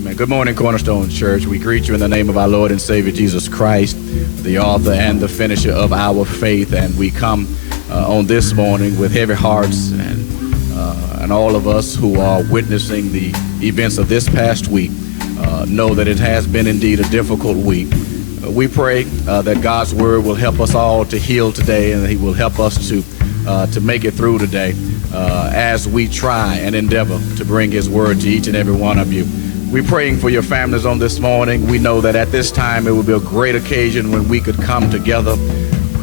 Amen. Good morning, Cornerstone Church. We greet you in the name of our Lord and Savior Jesus Christ, the author and the finisher of our faith. And we come on this morning with heavy hearts, and all of us who are witnessing the events of this past week know that it has been indeed a difficult week. We pray that God's word will help us all to heal today, and He will help us to make it through today as we try and endeavor to bring His word to each and every one of you. We're praying for your families on this morning. We know that at this time it will be a great occasion when we could come together,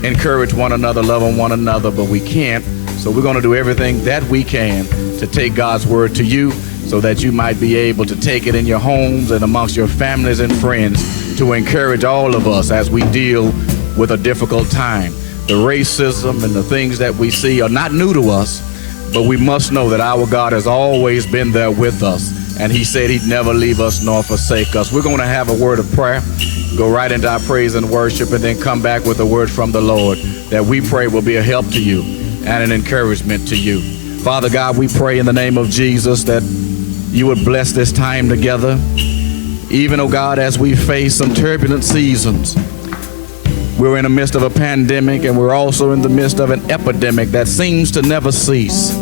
encourage one another, love on one another, but we can't. So we're going to do everything that we can to take God's word to you so that you might be able to take it in your homes and amongst your families and friends to encourage all of us as we deal with a difficult time. The racism and the things that we see are not new to us, but we must know that our God has always been there with us. And He said He'd never leave us nor forsake us. We're going to have a word of prayer, go right into our praise and worship, and then come back with a word from the Lord that we pray will be a help to you and an encouragement to you. Father God, we pray in the name of Jesus that you would bless this time together. Even, oh God, as we face some turbulent seasons, we're in the midst of a pandemic, and we're also in the midst of an epidemic that seems to never cease.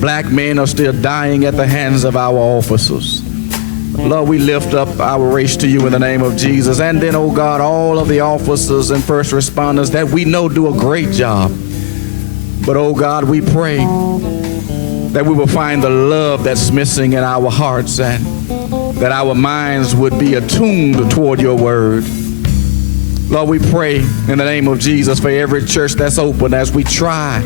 Black men are still dying at the hands of our officers. Lord, we lift up our race to you in the name of Jesus. And then, oh God, all of the officers and first responders that we know do a great job. But, oh God, we pray that we will find the love that's missing in our hearts, and that our minds would be attuned toward your word. Lord, we pray in the name of Jesus for every church that's open as we try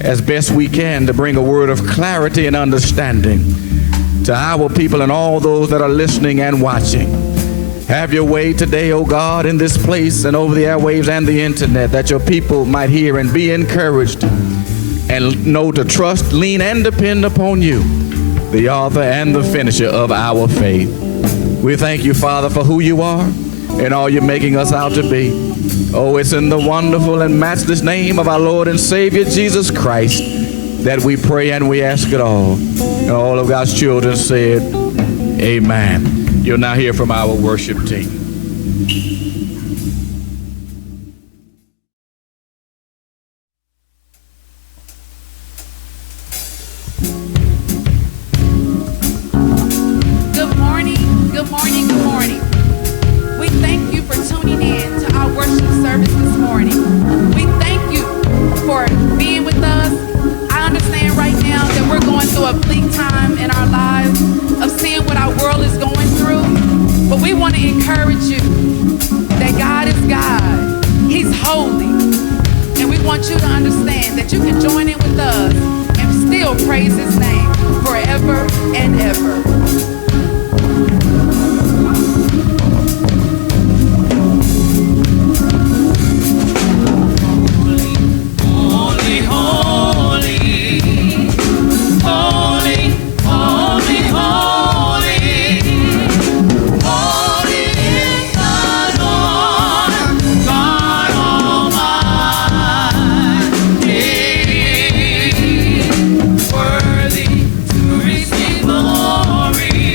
as best we can to bring a word of clarity and understanding to our people and all those that are listening and watching. Have your way today, oh God, in this place and over the airwaves and the internet, that your people might hear and be encouraged and know to trust, lean, and depend upon you, the author and the finisher of our faith. We thank you, Father, for who you are and all you're making us out to be. Oh, it's in the wonderful and matchless name of our Lord and Savior, Jesus Christ, that we pray and we ask it all. And all of God's children said, amen. You'll now hear from our worship team. Worthy to receive glory.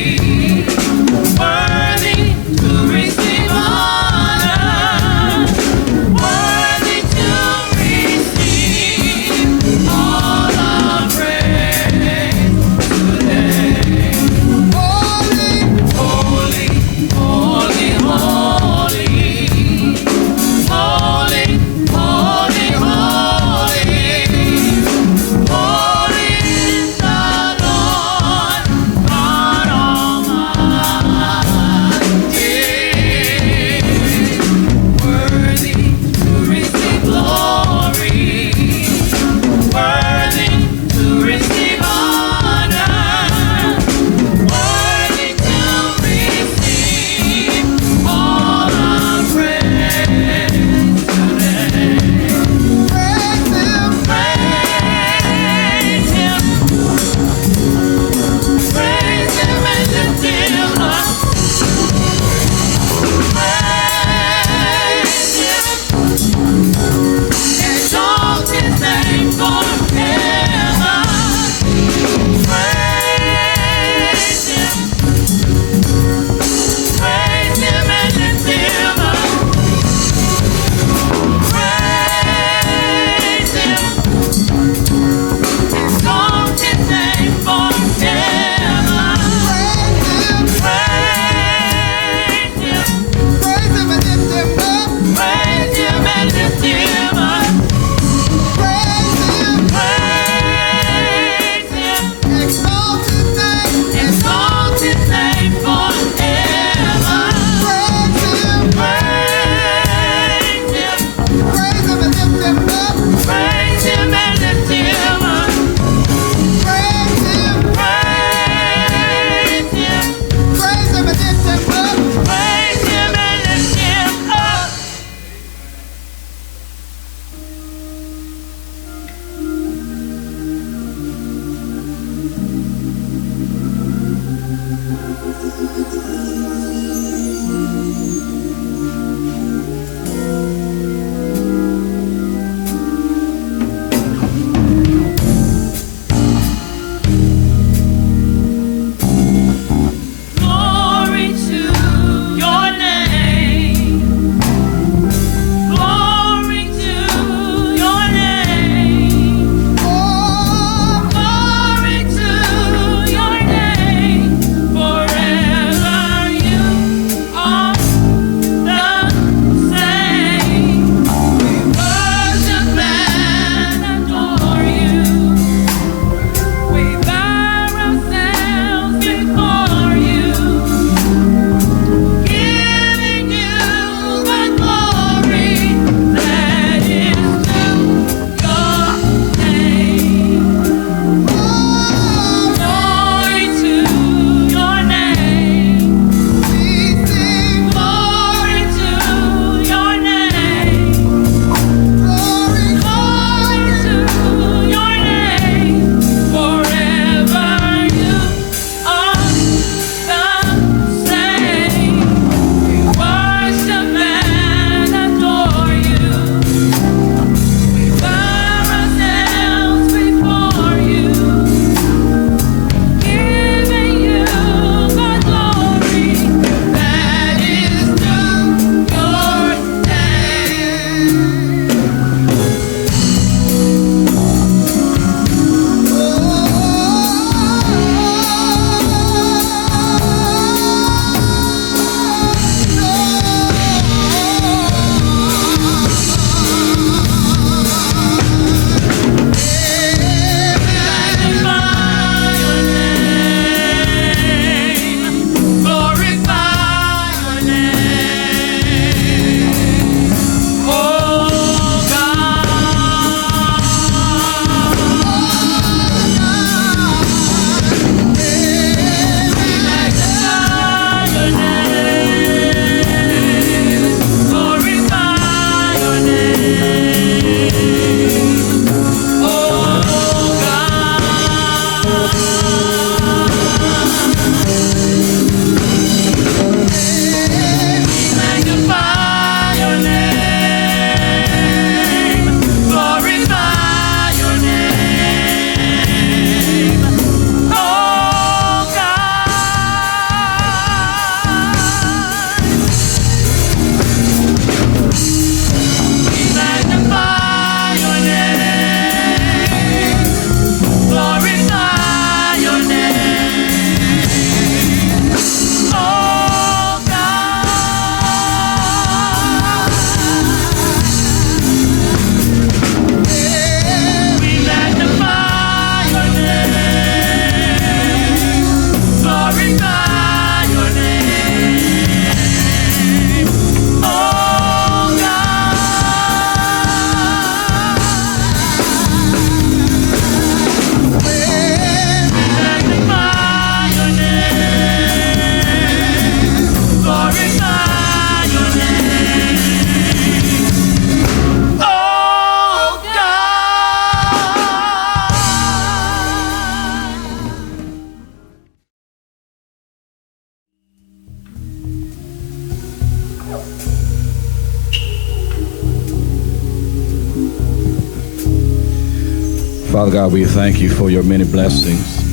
Father God, we thank you for your many blessings.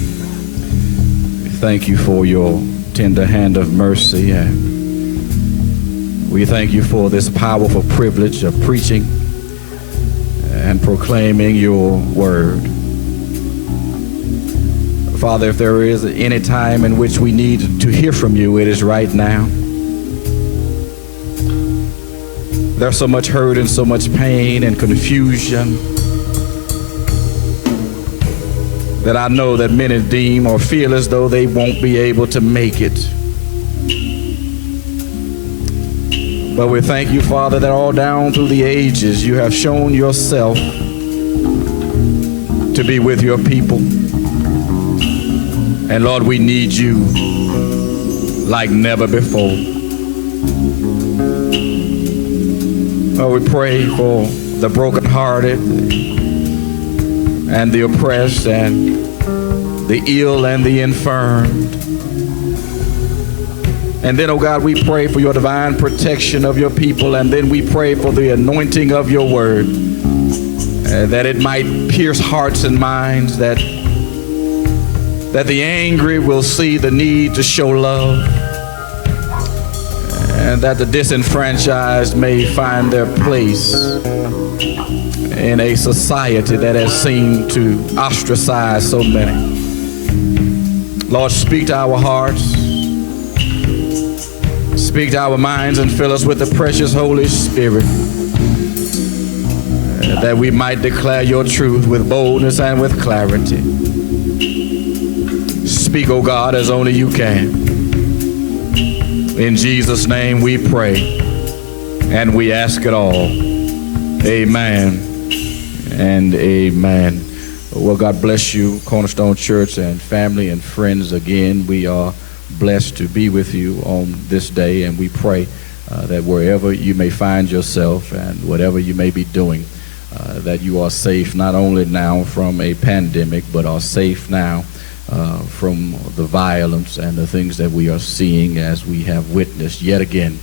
We thank you for your tender hand of mercy, and we thank you for this powerful privilege of preaching and proclaiming your word. Father, if there is any time in which we need to hear from you, it is right now. There's so much hurt and so much pain and confusion that I know that many deem or feel as though they won't be able to make it. But we thank you, Father, that all down through the ages you have shown yourself to be with your people. And Lord, we need you like never before. Lord, we pray for the brokenhearted and the oppressed and the ill and the infirmed. And then, oh God, we pray for your divine protection of your people, and then we pray for the anointing of your word, that it might pierce hearts and minds, that the angry will see the need to show love, and that the disenfranchised may find their place in a society that has seemed to ostracize so many. Lord, speak to our hearts, speak to our minds, and fill us with the precious Holy Spirit, that we might declare your truth with boldness and with clarity. Speak, O God, as only you can. In Jesus' name we pray, and we ask it all. Amen and amen. Well, God bless you, Cornerstone Church and family and friends. Again, we are blessed to be with you on this day, and we pray that wherever you may find yourself and whatever you may be doing, that you are safe not only now from a pandemic, but are safe now from the violence and the things that we are seeing as we have witnessed yet again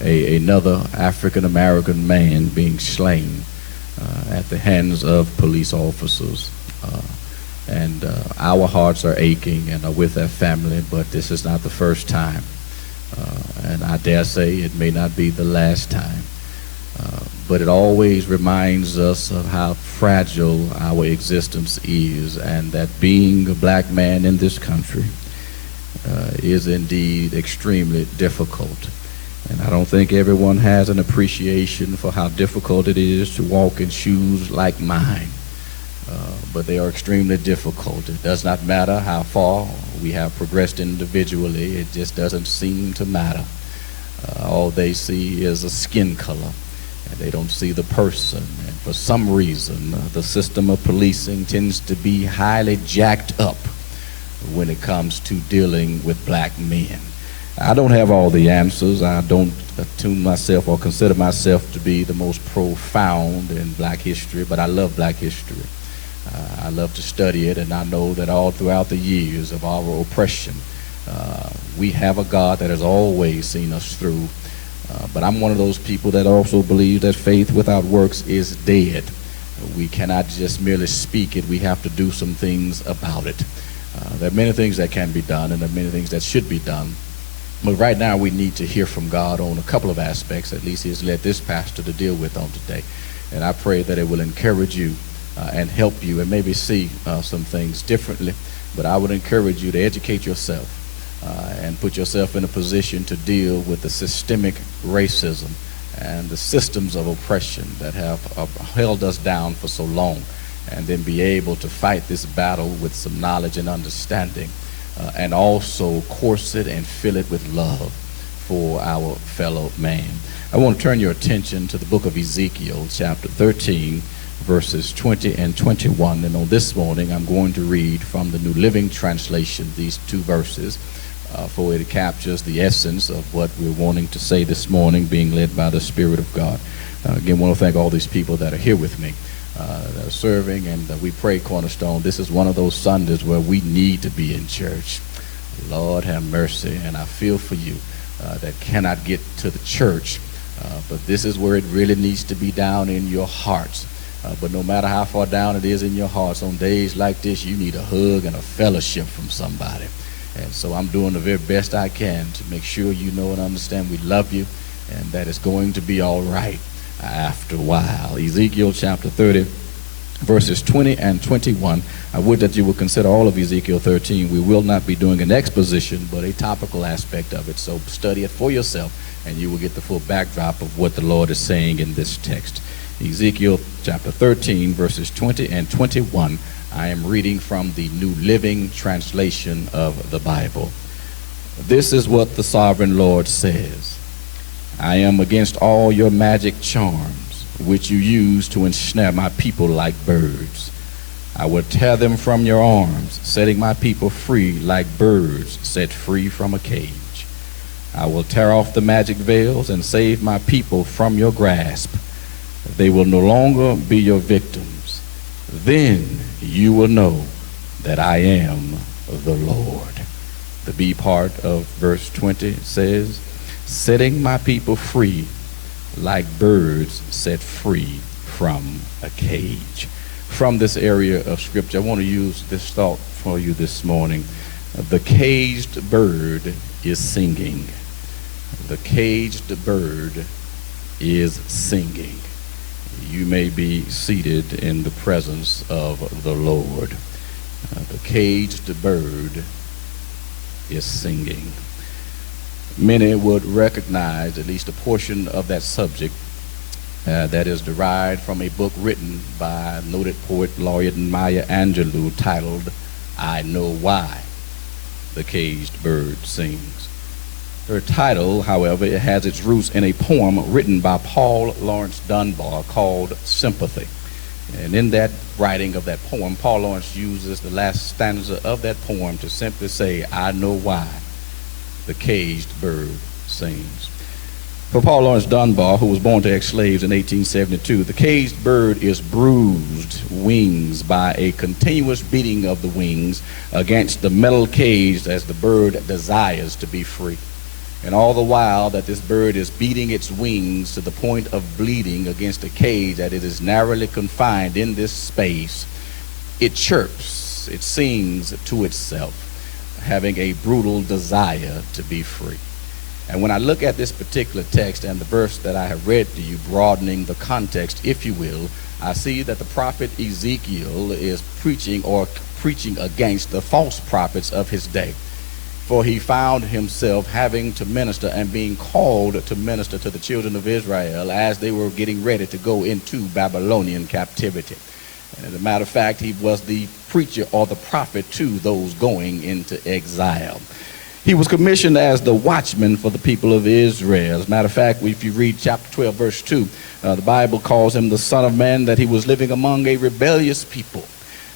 another African-American man being slain at the hands of police officers. And our hearts are aching and are with that family, but this is not the first time. And I dare say it may not be the last time. But it always reminds us of how fragile our existence is, and that being a black man in this country is indeed extremely difficult. And I don't think everyone has an appreciation for how difficult it is to walk in shoes like mine. But they are extremely difficult. It does not matter how far we have progressed individually. It just doesn't seem to matter. All they see is a skin color, and they don't see the person. And for some reason, the system of policing tends to be highly jacked up when it comes to dealing with black men. I don't have all the answers. I don't attune myself or consider myself to be the most profound in black history, but I love black history. I love to study it, and I know that all throughout the years of our oppression, we have a God that has always seen us through. But I'm one of those people that also believe that faith without works is dead. We cannot just merely speak it. We have to do some things about it. There are many things that can be done, and there are many things that should be done. But right now we need to hear from God on a couple of aspects, at least He's led this pastor to deal with on today. And I pray that it will encourage you and help you and maybe see some things differently. But I would encourage you to educate yourself and put yourself in a position to deal with the systemic racism and the systems of oppression that have held us down for so long, and then be able to fight this battle with some knowledge and understanding, and also course it and fill it with love for our fellow man. I want to turn your attention to the book of Ezekiel, chapter 13, verses 20 and 21. And on this morning, I'm going to read from the New Living Translation these two verses, for it captures the essence of what we're wanting to say this morning, being led by the Spirit of God. Again, I want to thank all these people that are here with me, that are serving, and we pray, Cornerstone. This is one of those Sundays where we need to be in church. Lord have mercy, and I feel for you that cannot get to the church, but this is where it really needs to be, down in your hearts. But no matter how far down it is in your hearts, on days like this, you need a hug and a fellowship from somebody. And so I'm doing the very best I can to make sure you know and understand we love you and that it's going to be all right after a while. Ezekiel chapter 30, verses 20 and 21. I would that you would consider all of Ezekiel 13. We will not be doing an exposition, but a topical aspect of it. So study it for yourself, and you will get the full backdrop of what the Lord is saying in this text. Ezekiel chapter 13, verses 20 and 21. I am reading from the New Living Translation of the Bible. This is what the sovereign Lord says. I am against all your magic charms, which you use to ensnare my people like birds. I will tear them from your arms, setting my people free like birds set free from a cage. I will tear off the magic veils and save my people from your grasp. They will no longer be your victims. Then you will know that I am the Lord. The B part of verse 20 says, setting my people free like birds set free from a cage. From this area of scripture, I want to use this thought for you this morning. The caged bird is singing. The caged bird is singing. You may be seated in the presence of the Lord. The caged bird is singing. Many would recognize at least a portion of that subject that is derived from a book written by noted poet laureate Maya Angelou titled, I Know Why the Caged Bird Sings. Her title, however, it has its roots in a poem written by Paul Laurence Dunbar called Sympathy. And in that writing of that poem, Paul Laurence uses the last stanza of that poem to simply say, I know why the caged bird sings. For Paul Laurence Dunbar, who was born to ex-slaves in 1872, the caged bird is bruised wings by a continuous beating of the wings against the metal cage as the bird desires to be free. And all the while that this bird is beating its wings to the point of bleeding against a cage that it is narrowly confined in this space, it chirps, it sings to itself, having a brutal desire to be free. And when I look at this particular text and the verse that I have read to you, broadening the context, if you will, I see that the prophet Ezekiel is preaching against the false prophets of his day. For he found himself having to minister and being called to minister to the children of Israel as they were getting ready to go into Babylonian captivity. And as a matter of fact, he was the preacher or the prophet to those going into exile. He was commissioned as the watchman for the people of Israel. As a matter of fact, if you read chapter 12, verse 2, the Bible calls him the Son of Man, that he was living among a rebellious people.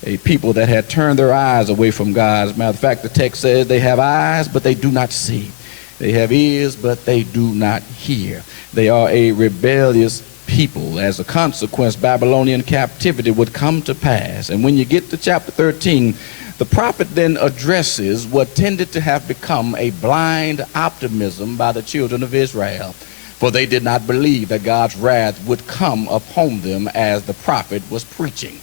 A people that had turned their eyes away from God. As a matter of fact, the text says they have eyes, but they do not see. They have ears, but they do not hear. They are a rebellious people. As a consequence, Babylonian captivity would come to pass. And when you get to chapter 13, the prophet then addresses what tended to have become a blind optimism by the children of Israel. For they did not believe that God's wrath would come upon them as the prophet was preaching.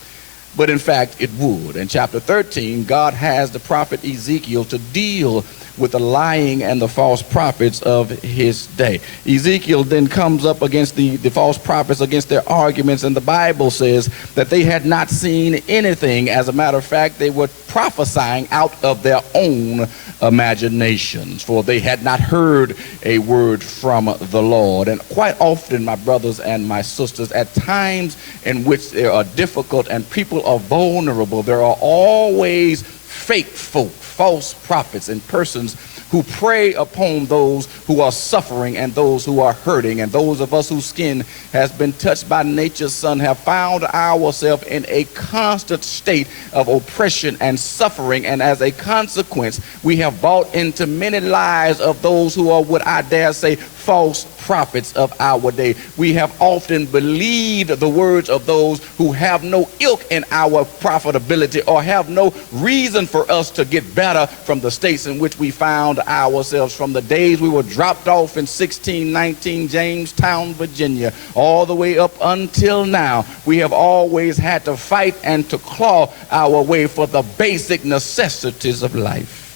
But in fact, it would. In chapter 13, God has the prophet Ezekiel to deal with the lying and the false prophets of his day. Ezekiel then comes up against the false prophets, against their arguments, and the Bible says that they had not seen anything. As a matter of fact, they were prophesying out of their own imaginations, for they had not heard a word from the Lord. And quite often, my brothers and my sisters, at times in which there are difficult and people are vulnerable, there are always fake folk, false prophets and persons who prey upon those who are suffering and those who are hurting. And those of us whose skin has been touched by nature's sun have found ourselves in a constant state of oppression and suffering. And as a consequence, we have bought into many lies of those who are, what I dare say, false prophets of our day. We have often believed the words of those who have no ilk in our profitability or have no reason for us to get better from the states in which we found ourselves. From the days we were dropped off in 1619 Jamestown, Virginia, all the way up until now, we have always had to fight and to claw our way for the basic necessities of life.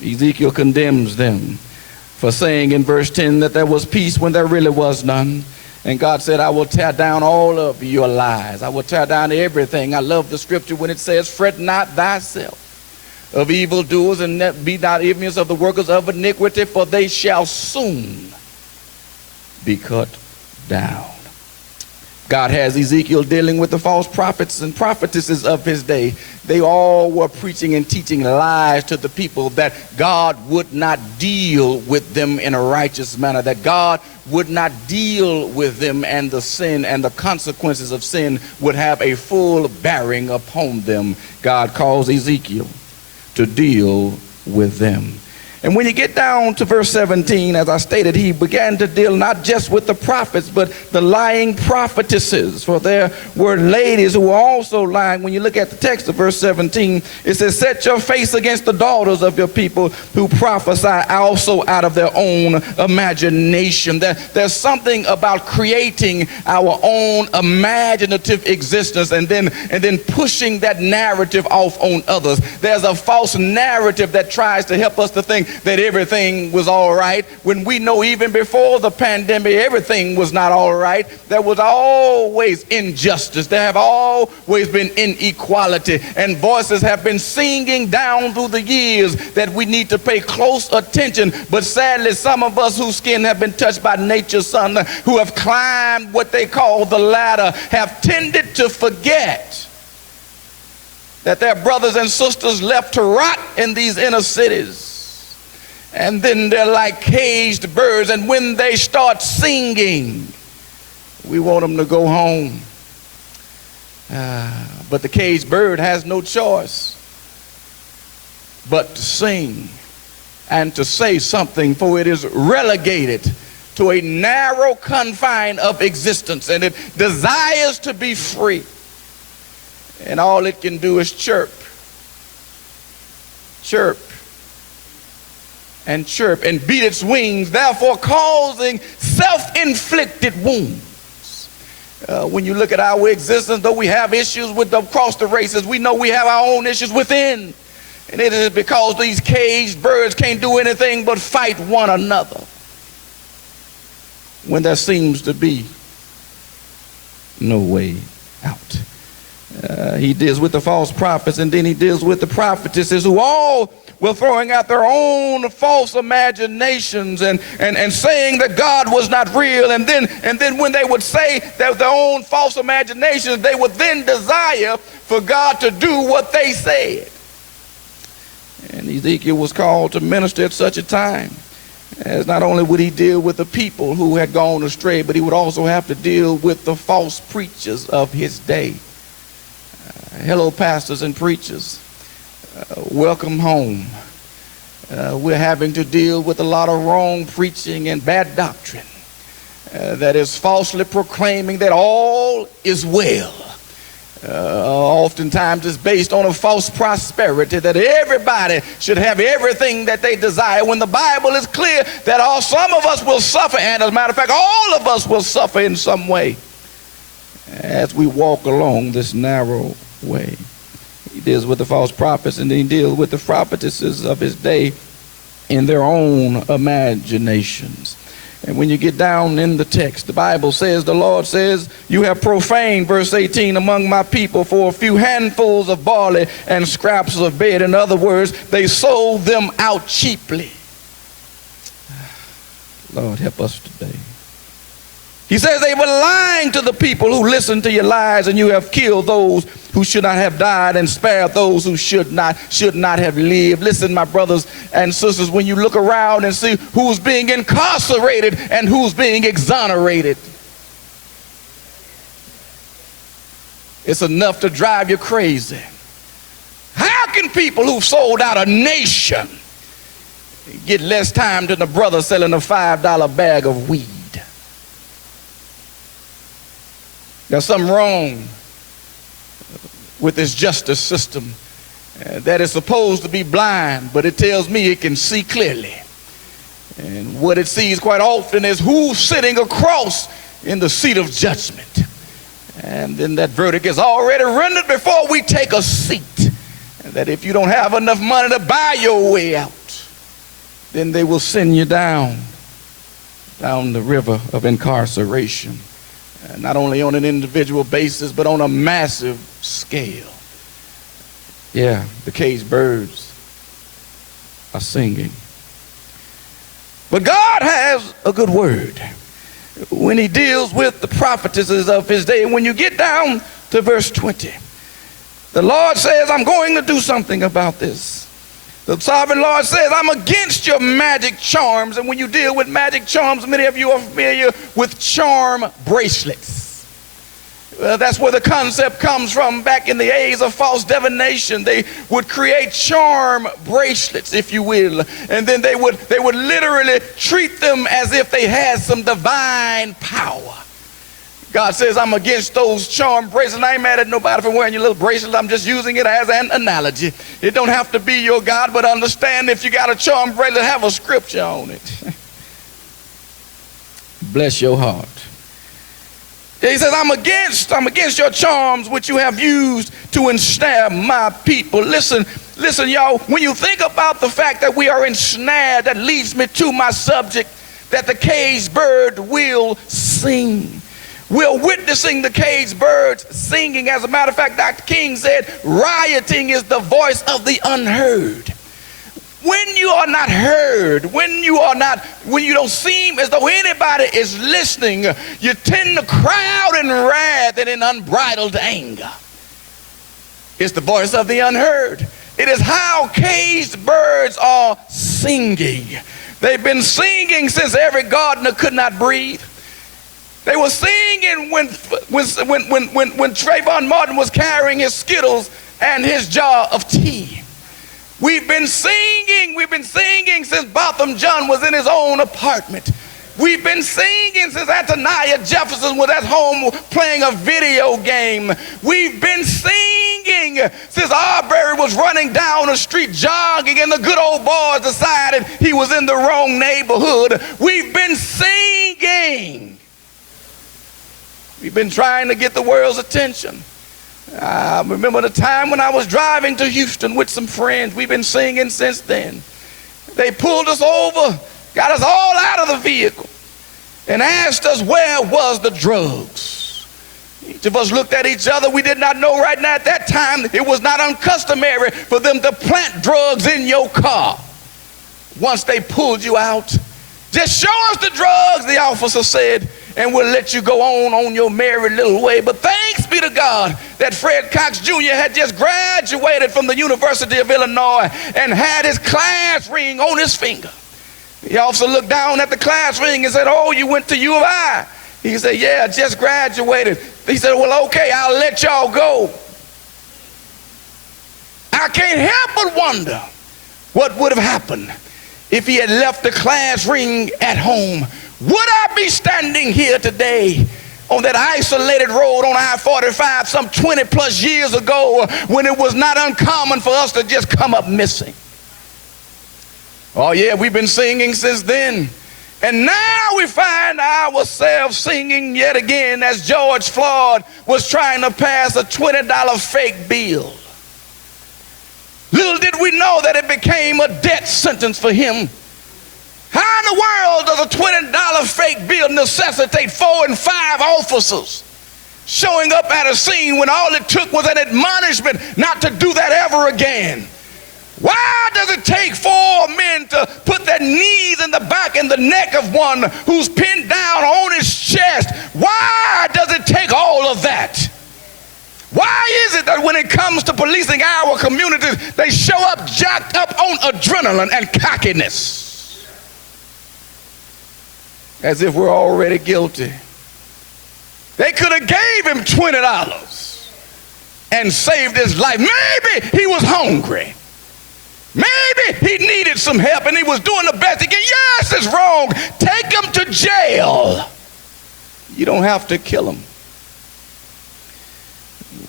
Ezekiel condemns them for saying in verse 10 that there was peace when there really was none. And God said, I will tear down all of your lies. I will tear down everything. I love the scripture when it says, fret not thyself of evildoers, and be not envious of the workers of iniquity, for they shall soon be cut down. God has Ezekiel dealing with the false prophets and prophetesses of his day. They all were preaching and teaching lies to the people that God would not deal with them in a righteous manner, that God would not deal with them, and the sin and the consequences of sin would have a full bearing upon them. God calls Ezekiel to deal with them. And when you get down to verse 17, as I stated, he began to deal not just with the prophets, but the lying prophetesses. For there were ladies who were also lying. When you look at the text of verse 17, it says, set your face against the daughters of your people who prophesy also out of their own imagination. There's something about creating our own imaginative existence and then pushing that narrative off on others. There's a false narrative that tries to help us to think that everything was all right, when we know even before the pandemic everything was not all right. There was always injustice. There have always been inequality, and voices have been singing down through the years that we need to pay close attention. But sadly, some of us whose skin have been touched by nature's sun, who have climbed what they call the ladder, have tended to forget that their brothers and sisters left to rot in these inner cities. And then they're like caged birds, and when they start singing, we want them to go home. But the caged bird has no choice but to sing and to say something, for it is relegated to a narrow confine of existence, and it desires to be free. And all it can do is chirp, chirp, and chirp and beat its wings, therefore causing self-inflicted wounds. When you look at our existence, though we have issues across the races, we know we have our own issues within. And it is because these caged birds can't do anything but fight one another when there seems to be no way out. He deals with the false prophets, and then he deals with the prophetesses who all were throwing out their own false imaginations and saying that God was not real. And then when they would say that their own false imaginations, they would then desire for God to do what they said. And Ezekiel was called to minister at such a time, as not only would he deal with the people who had gone astray, but he would also have to deal with the false preachers of his day. Hello, pastors and preachers. Welcome home. We're having to deal with a lot of wrong preaching and bad doctrine that is falsely proclaiming that all is well. Oftentimes it's based on a false prosperity, that everybody should have everything that they desire, when the Bible is clear that some of us will suffer, and as a matter of fact, all of us will suffer in some way as we walk along this narrow way. He deals with the false prophets, and then he deals with the prophetesses of his day in their own imaginations. And when you get down in the text, the Bible says, the Lord says, you have profaned, verse 18, among my people for a few handfuls of barley and scraps of bread. In other words, they sold them out cheaply. Lord, help us today. He says they were lying to the people who listened to your lies, and you have killed those who should not have died and spared those who should not have lived. Listen, my brothers and sisters, when you look around and see who's being incarcerated and who's being exonerated, it's enough to drive you crazy. How can people who've sold out a nation get less time than the brother selling a $5 bag of weed. There's something wrong with this justice system that is supposed to be blind, but it tells me it can see clearly. And what it sees quite often is who's sitting across in the seat of judgment. And then that verdict is already rendered before we take a seat. And that if you don't have enough money to buy your way out, then they will send you down the river of incarceration. Not only on an individual basis, but on a massive scale. Yeah, the caged birds are singing. But God has a good word when he deals with the prophetesses of his day. When you get down to verse 20, the Lord says, I'm going to do something about this. The sovereign Lord says, I'm against your magic charms. And when you deal with magic charms, many of you are familiar with charm bracelets. That's where the concept comes from. Back in the days of false divination, they would create charm bracelets, if you will, and then they would literally treat them as if they had some divine power. God says, I'm against those charm bracelets. I ain't mad at nobody for wearing your little bracelet. I'm just using it as an analogy. It don't have to be your God, but understand if you got a charm bracelet, have a scripture on it. Bless your heart. He says, I'm against your charms which you have used to ensnare my people. Listen, y'all, when you think about the fact that we are ensnared, that leads me to my subject, that the caged bird will sing. We're witnessing the caged birds singing. As a matter of fact, Dr. King said, rioting is the voice of the unheard. When you are not heard, when you don't seem as though anybody is listening, you tend to cry out in wrath and in unbridled anger. It's the voice of the unheard. It is how caged birds are singing. They've been singing since every gardener could not breathe. They were singing when Trayvon Martin was carrying his Skittles and his jar of tea. We've been singing since Botham Jean was in his own apartment. We've been singing since Antonia Jefferson was at home playing a video game. We've been singing since Arbery was running down the street jogging and the good old boys decided he was in the wrong neighborhood. We've been singing. We've been trying to get the world's attention. I remember the time when I was driving to Houston with some friends. We've been singing since then. They pulled us over, got us all out of the vehicle, and asked us where was the drugs. Each of us looked at each other. We did not know right now at that time it was not uncustomary for them to plant drugs in your car. Once they pulled you out, just show us the drugs, the officer said, and we'll let you go on your merry little way. But thanks be to God that Fred Cox Jr. had just graduated from the University of Illinois and had his class ring on his finger. The officer looked down at the class ring and said, oh, you went to U of I? He said, yeah, just graduated. He said, well, okay, I'll let y'all go. I can't help but wonder what would have happened if he had left the class ring at home. Would I be standing here today on that isolated road on I-45 some 20 plus years ago when it was not uncommon for us to just come up missing? Oh yeah, we've been singing since then. And now we find ourselves singing yet again as George Floyd was trying to pass a $20 fake bill. Little did we know that it became a death sentence for him. How in the world does a $20 fake bill necessitate 4 and 5 officers showing up at a scene when all it took was an admonishment not to do that ever again? Why does it take 4 men to put their knees in the back and the neck of one who's pinned down on his chest? Why does it take all of that? Why is it that when it comes to policing our communities, they show up jacked up on adrenaline and cockiness? As if we're already guilty. They could have gave him $20 and saved his life. Maybe he was hungry. Maybe he needed needed some help and he was doing the best he can. Yes, it's wrong. Take him to jail. You don't have to kill him.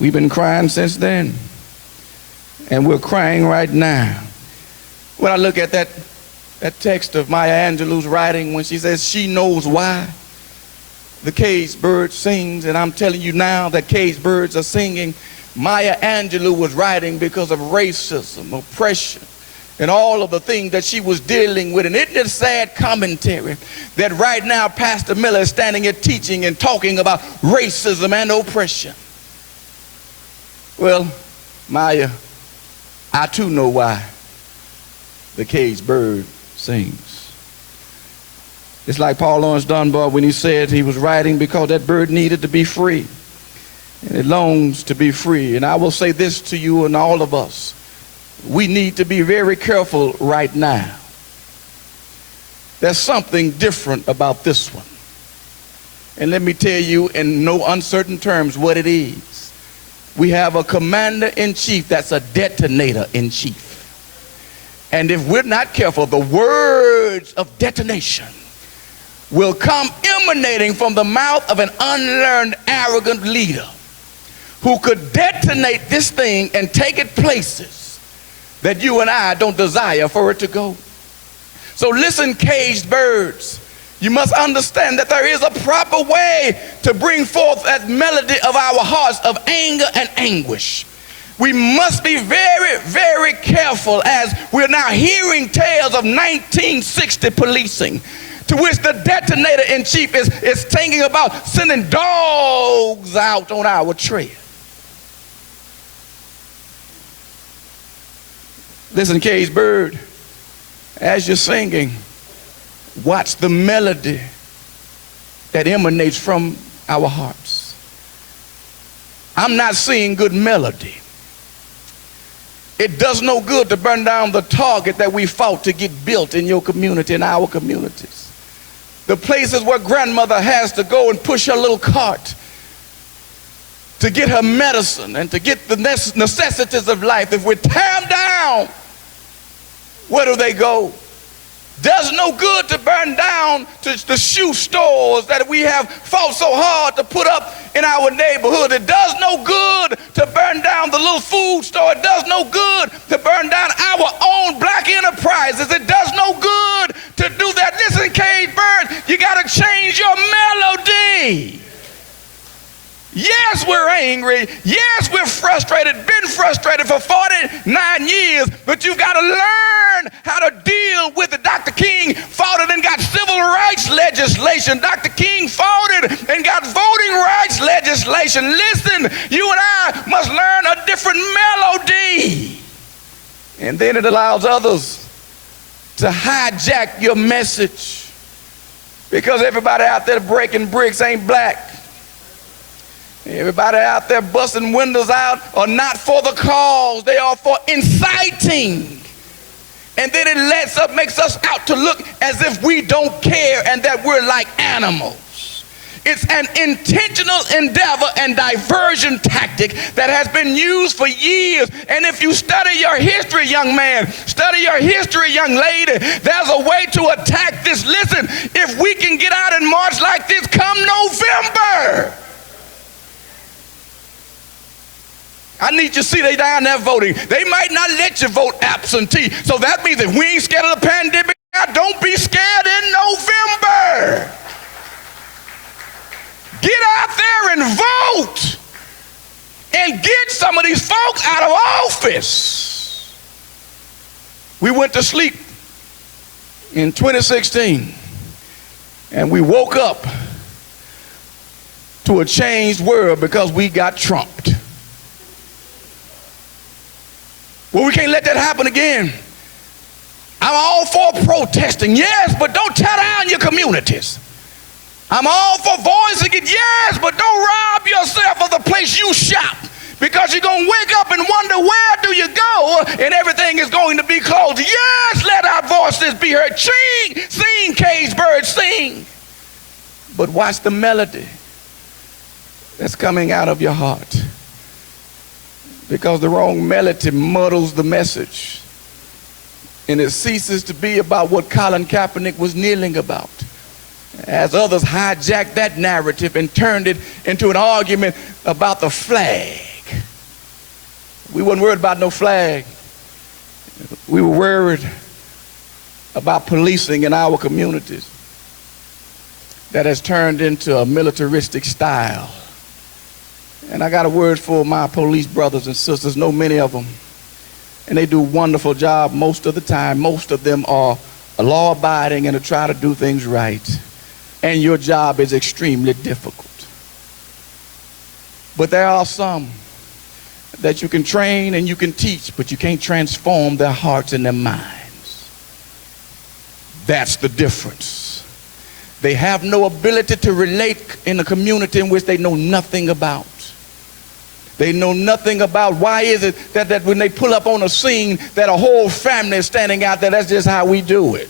We've been crying since then, and we're crying right now. When I look at that text of Maya Angelou's writing when she says she knows why the caged bird sings, and I'm telling you now that caged birds are singing. Maya Angelou was writing because of racism, oppression, and all of the things that she was dealing with. And isn't it sad commentary that right now Pastor Miller is standing here teaching and talking about racism and oppression? Well, Maya, I too know why the caged bird sings. It's like Paul Laurence Dunbar when he said he was writing because that bird needed to be free. And it longs to be free. And I will say this to you and all of us. We need to be very careful right now. There's something different about this one. And let me tell you in no uncertain terms what it is. We have a commander-in-chief that's a detonator-in-chief. And if we're not careful, the words of detonation will come emanating from the mouth of an unlearned, arrogant leader who could detonate this thing and take it places that you and I don't desire for it to go. So listen, caged birds, you must understand that there is a proper way to bring forth that melody of our hearts of anger and anguish. We must be very, very careful as we're now hearing tales of 1960 policing, to which the detonator-in-chief is thinking about sending dogs out on our trail. Listen, caged bird, as you're singing, watch the melody that emanates from our hearts. I'm not seeing good melody. It does no good to burn down the target that we fought to get built in your community, in our communities. The places where grandmother has to go and push her little cart to get her medicine and to get the necessities of life. If we tear them down, where do they go? Does no good to burn down the shoe stores that we have fought so hard to put up in our neighborhood. It does no good to burn down the little food store. It does no good to burn down our own black enterprises. It does no good to do that. Listen, caged birds, you got to change your melody. Yes, we're angry. Yes, we're frustrated, been frustrated for 49 years, but you've got to learn how to deal with it. Dr. King fought it and got civil rights legislation. Dr. King fought it and got voting rights legislation. Listen, you and I must learn a different melody. And then it allows others to hijack your message, because everybody out there breaking bricks ain't black. Everybody out there busting windows out are not for the cause. They are for inciting. And then it makes us out to look as if we don't care and that we're like animals. It's an intentional endeavor and diversion tactic that has been used for years. And if you study your history, young man, study your history, young lady, there's a way to attack this. Listen, if we can get out and march like this come November, I need you to see they down there voting. They might not let you vote absentee. So that means if we ain't scared of the pandemic, don't be scared in November. Get out there and vote and get some of these folks out of office. We went to sleep in 2016 and we woke up to a changed world because we got trumped. Well, we can't let that happen again. I'm all for protesting, yes, but don't tear down your communities. I'm all for voicing it, yes, but don't rob yourself of the place you shop, because you're going to wake up and wonder, where do you go? And everything is going to be closed. Yes, let our voices be heard. Sing, caged birds, sing. But watch the melody that's coming out of your heart, because the wrong melody muddles the message. and it ceases to be about what Colin Kaepernick was kneeling about, as others hijacked that narrative and turned it into an argument about the flag. We weren't worried about no flag. We were worried about policing in our communities that has turned into a militaristic style. And I got a word for my police brothers and sisters, know many of them, and they do a wonderful job most of the time. Most of them are law-abiding and try to do things right. And your job is extremely difficult. But there are some that you can train and you can teach, but you can't transform their hearts and their minds. That's the difference. They have no ability to relate in a community in which they know nothing about. They know nothing about why is it that when they pull up on a scene that a whole family is standing out there. That's just how we do it.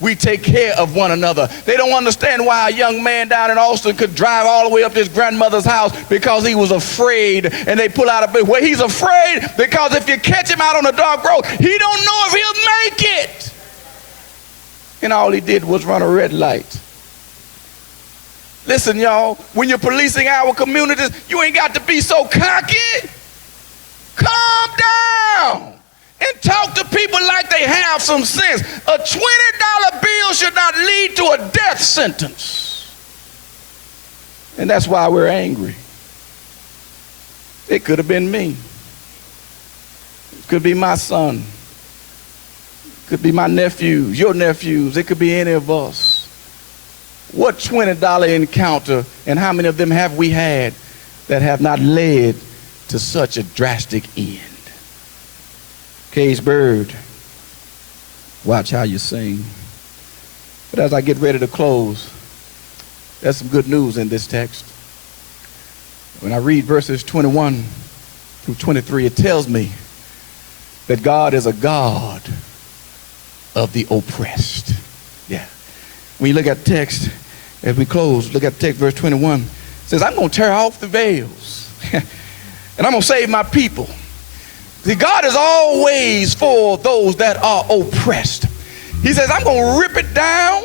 We take care of one another. They don't understand why a young man down in Austin could drive all the way up to his grandmother's house because he was afraid, and they pull out a bit. Well, he's afraid because if you catch him out on a dark road, he don't know if he'll make it. And all he did was run a red light. Listen, y'all, when you're policing our communities, you ain't got to be so cocky. Calm down and talk to people like they have some sense. A $20 bill should not lead to a death sentence. And that's why we're angry. It could have been me. It could be my son. It could be my nephews, your nephews. It could be any of us. What $20 encounter and how many of them have we had that have not led to such a drastic end? Cage Bird, watch how you sing. But as I get ready to close, there's some good news in this text. When I read verses 21 through 23, it tells me that God is a God of the oppressed. Yeah. When you look at the text, as we close, look at the text, verse 21. It says, I'm going to tear off the veils, and I'm going to save my people. See, God is always for those that are oppressed. He says, I'm going to rip it down,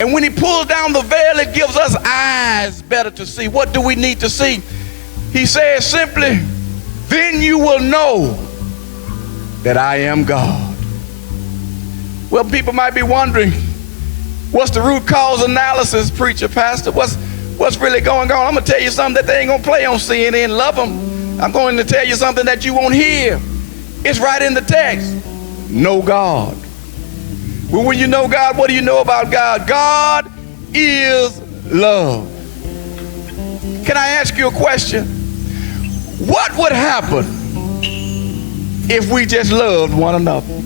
and when he pulls down the veil, it gives us eyes better to see. What do we need to see? He says simply, then you will know that I am God. Well, people might be wondering, what's the root cause analysis, preacher, pastor? What's really going on? I'm going to tell you something that they ain't going to play on CNN. Love them. I'm going to tell you something that you won't hear. It's right in the text. Know God. Well, when you know God, what do you know about God? God is love. Can I ask you a question? What would happen if we just loved one another?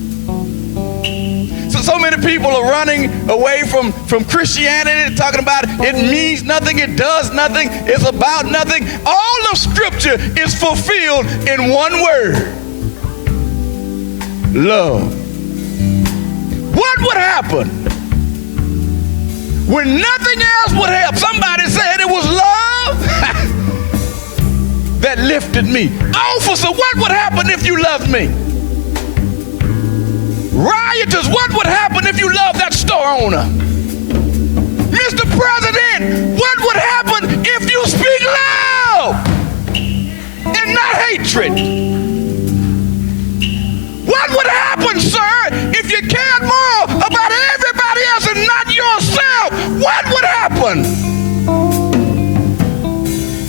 So many people are running away from Christianity, talking about it means nothing, it does nothing, it's about nothing. All of Scripture is fulfilled in one word: love. What would happen when nothing else would help? Somebody said it was love that lifted me. Officer, what would happen if you loved me? Rioters, what would happen if you loved that store owner? Mr. President, what would happen if you speak love and not hatred? What would happen, sir, if you cared more about everybody else and not yourself? What would happen?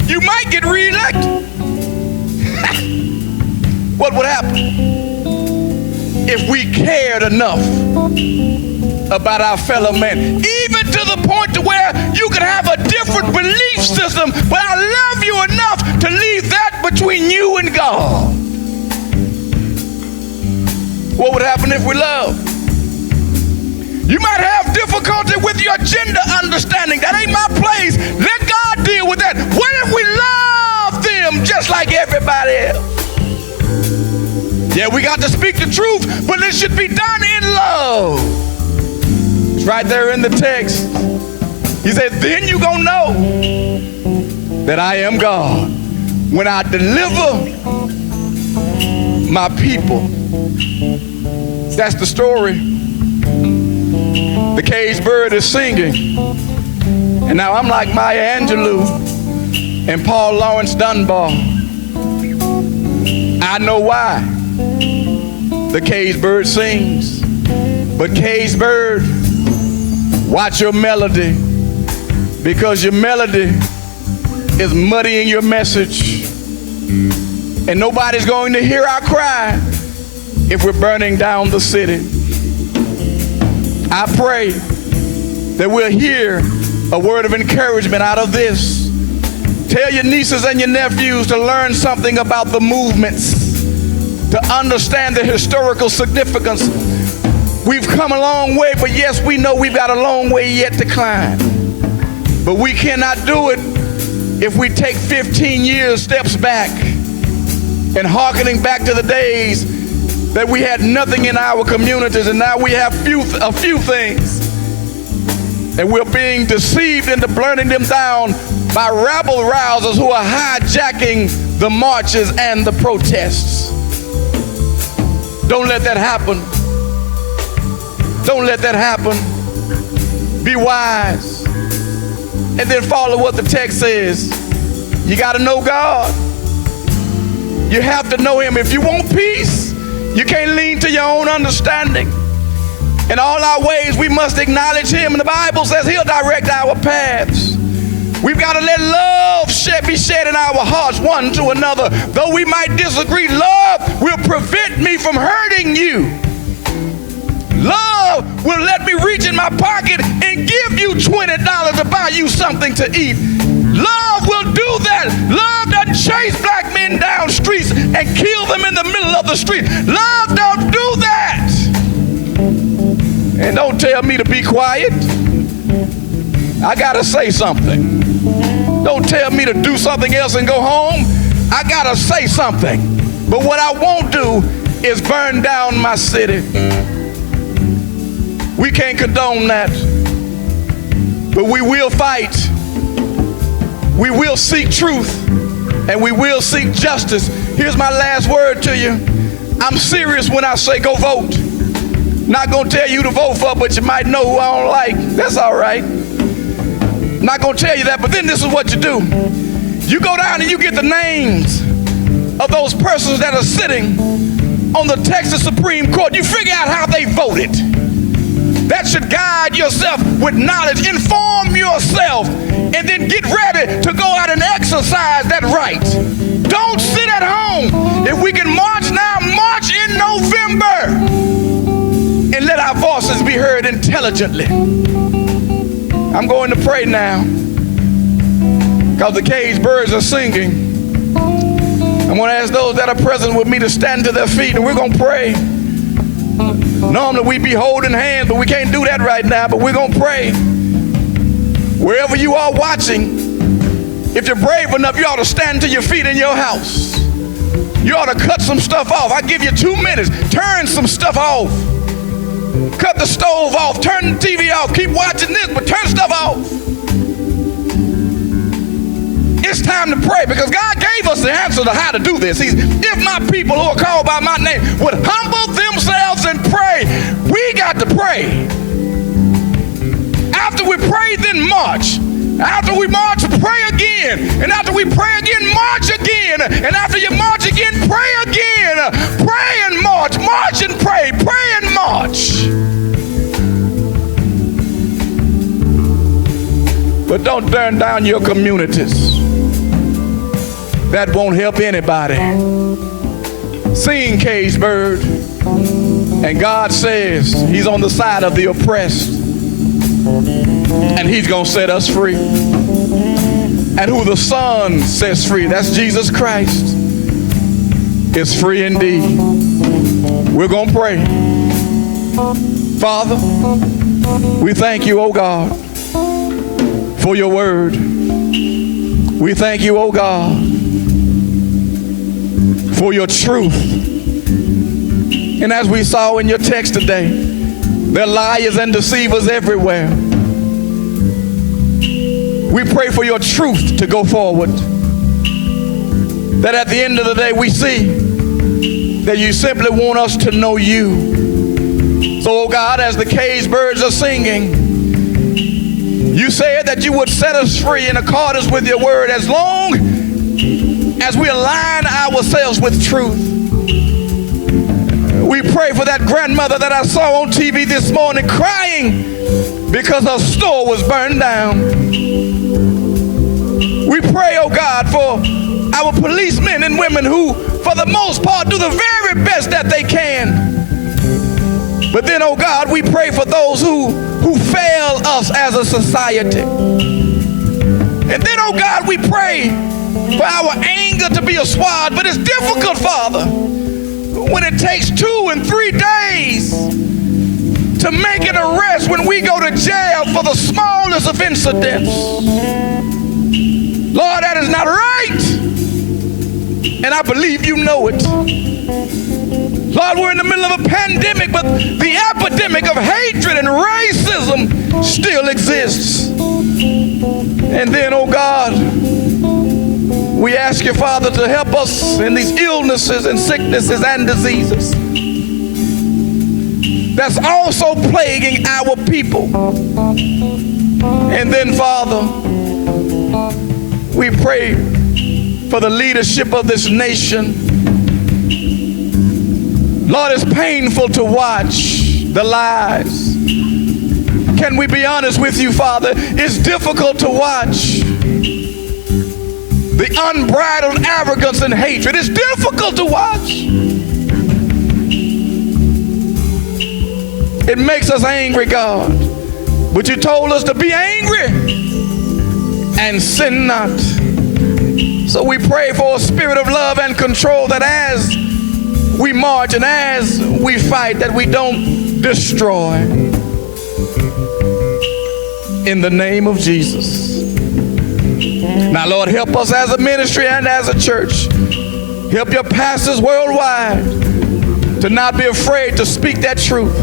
You might get reelected. What would happen if we cared enough about our fellow man, even to the point to where you could have a different belief system, but I love you enough to leave that between you and God? What would happen if we love? You might have difficulty with your gender understanding. That ain't my place. Let God deal with that. What if we love them just like everybody else? Yeah, we got to speak the truth, but it should be done in love. It's right there in the text. He said, then you're going to know that I am God when I deliver my people. That's the story. The caged bird is singing. And now I'm like Maya Angelou and Paul Laurence Dunbar. I know why the caged bird sings. But caged bird, watch your melody, because your melody is muddying your message. And nobody's going to hear our cry if we're burning down the city. I pray that we'll hear a word of encouragement out of this. Tell your nieces and your nephews to learn something about the movements, to understand the historical significance. We've come a long way, but yes, we know we've got a long way yet to climb. But we cannot do it if we take 15 years steps back and hearkening back to the days that we had nothing in our communities, and now we have a few things. And we're being deceived into burning them down by rabble-rousers who are hijacking the marches and the protests. Don't let that happen. Don't let that happen. Be wise. And then follow what the text says. You got to know God. You have to know him. If you want peace, you can't lean to your own understanding. In all our ways, we must acknowledge him. And the Bible says he'll direct our paths. We've got to let love be shed in our hearts one to another. Though we might disagree, love will prevent me from hurting you. Love will let me reach in my pocket and give you $20 to buy you something to eat. Love will do that. Love doesn't chase black men down streets and kill them in the middle of the street. Love don't do that. And don't tell me to be quiet. I gotta say something. Don't tell me to do something else and go home. I gotta say something. But what I won't do is burn down my city. We can't condone that. But we will fight. We will seek truth. And we will seek justice. Here's my last word to you. I'm serious when I say go vote. Not gonna tell you to vote for, but you might know who I don't like. That's all right. Not gonna tell you that, but then this is what you do. You go down and you get the names of those persons that are sitting on the Texas Supreme Court. You figure out how they voted. That should guide yourself with knowledge. Inform yourself and then get ready to go out and exercise that right. Don't sit at home. If we can march now, march in November. And let our voices be heard intelligently. I'm going to pray now because the caged birds are singing. I'm going to ask those that are present with me to stand to their feet, and we're going to pray. Normally we'd be holding hands, but we can't do that right now, but we're going to pray. Wherever you are watching, if you're brave enough, you ought to stand to your feet in your house. You ought to cut some stuff off. I give you 2 minutes. Turn some stuff off. Cut the stove off, turn the TV off, keep watching this, but turn stuff off. It's time to pray because God gave us the answer to how to do this. If my people who are called by my name would humble themselves and pray, we got to pray. After we pray, then march. After we march, pray again. And after we pray again, march again. And after you march again, pray again. Pray and march. March and pray. Pray and march. But don't turn down your communities. That won't help anybody. Sing, caged bird. And God says he's on the side of the oppressed. And he's going to set us free. And who the Son sets free, that's Jesus Christ, is free indeed. We're going to pray. Father, we thank you, oh God, for your word. We thank you, oh God, for your truth. And as we saw in your text today, there are liars and deceivers everywhere. We pray for your truth to go forward. That at the end of the day we see that you simply want us to know you. So, oh God, as the cage birds are singing, you said that you would set us free in accordance with your word as long as we align ourselves with truth. We pray for that grandmother that I saw on TV this morning crying because her store was burned down. We pray, oh God, for our policemen and women who, for the most part, do the very best that they can. But then, oh God, we pray for those who fail us as a society. And then, oh God, we pray for our anger to be assuaged. But it's difficult, Father, when it takes 2 and 3 days to make an arrest when we go to jail for the smallest of incidents. Lord, that is not right. And I believe you know it. Lord, we're in the middle of a pandemic, but the epidemic of hatred and racism still exists. And then, oh God, we ask you, Father, to help us in these illnesses and sicknesses and diseases that's also plaguing our people. And then, Father, we pray for the leadership of this nation. Lord, it's painful to watch the lies. Can we be honest with you, Father? It's difficult to watch the unbridled arrogance and hatred. It's difficult to watch. It makes us angry, God. But you told us to be angry and sin not. So we pray for a spirit of love and control, that as we march and as we fight, that we don't destroy. In the name of Jesus. Now, Lord, help us as a ministry and as a church. Help your pastors worldwide to not be afraid to speak that truth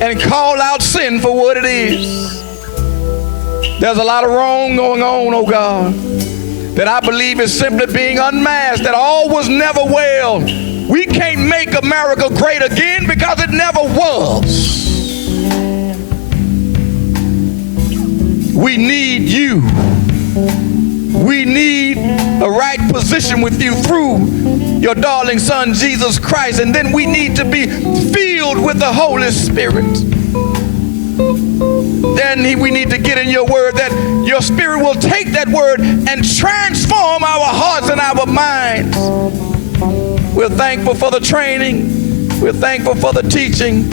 and call out sin for what it is. There's a lot of wrong going on, oh God, that I believe is simply being unmasked, that all was never well. We can't make America great again because it never was. We need you. We need a right position with you through your darling Son, Jesus Christ. And then we need to be filled with the Holy Spirit. Then we need to get in your word, that your Spirit will take that word and transform our hearts and our minds. We're thankful for the training. We're thankful for the teaching.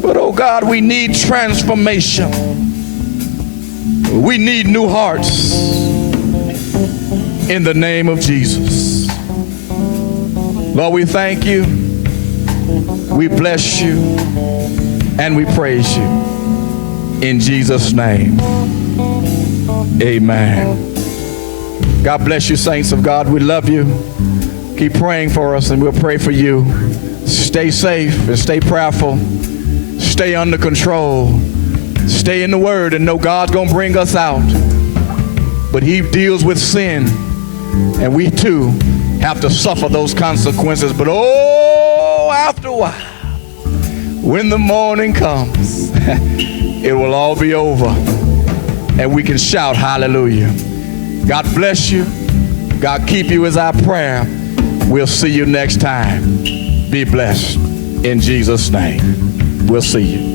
But, oh God, we need transformation. We need new hearts. In the name of Jesus. Lord, we thank you. We bless you. And we praise you. In Jesus' name. Amen. God bless you, saints of God. We love you. Keep praying for us, and we'll pray for you. Stay safe and stay prayerful. Stay under control. Stay in the word and know God's going to bring us out. But he deals with sin, and we too have to suffer those consequences. But oh, after a while, when the morning comes, it will all be over, and we can shout hallelujah. God bless you. God keep you is our prayer. We'll see you next time. Be blessed in Jesus' name. We'll see you.